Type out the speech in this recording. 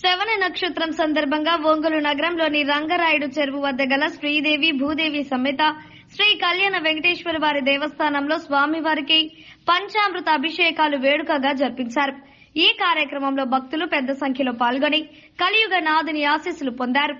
శ్రవణ నక్షత్రం సందర్భంగా ఒంగోలు నగరంలోని రంగరాయుడు చెరువు వద్ద గల శ్రీదేవి భూదేవి సమేత శ్రీ కళ్యాణ వెంకటేశ్వర వారి దేవస్థానంలో స్వామివారికి పంచామృత అభిషేకాలు వేడుకగా జరిపించారు. ఈ కార్యక్రమంలో భక్తులు పెద్ద సంఖ్యలో పాల్గొని కలియుగ నాథుని ఆశీస్సులు పొందారు.